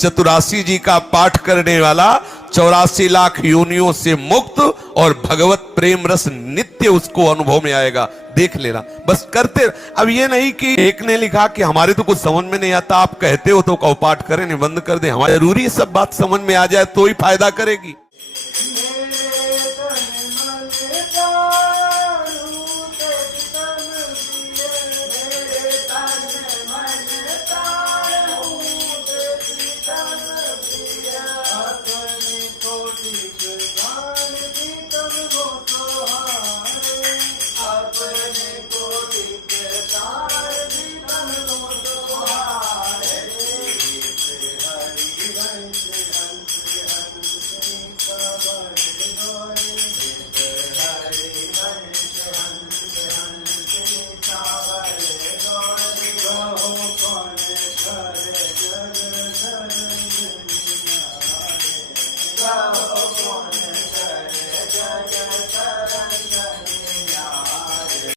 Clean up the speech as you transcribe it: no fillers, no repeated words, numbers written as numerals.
चतुरासी जी का पाठ करने वाला 84 लाख योनियों से मुक्त और भगवत प्रेम रस नित्य उसको अनुभव में आएगा। देख लेना, बस करते। अब ये नहीं कि एक ने लिखा कि हमारे तो कुछ समझ में नहीं आता, आप कहते हो तो कहो पाठ करें, नहीं बंद कर दे। हमारे जरूरी सब बात समझ में आ जाए तो ही फायदा करेगी। Oh